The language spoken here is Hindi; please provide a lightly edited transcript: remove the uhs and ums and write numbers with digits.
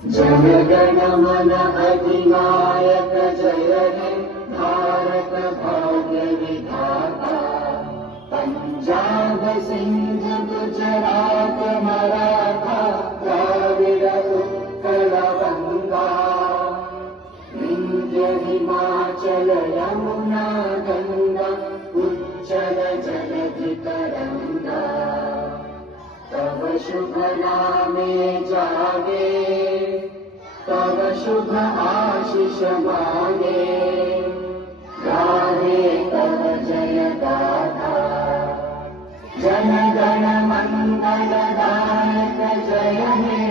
जन गण मन अधिनायक जय हे भारत भाग्य विधाता। पंजाब सिंध गुजरात मराठा द्राविड़ उत्कल बंगा। विंध्य हिमाचल यमुना गंगा उच्चल जलधि तरंगा। तव शुभ नामे जागे तव शुभ आशीष मांगे। गाहे तव जय गाथा जन गण मंगल दायक जय हे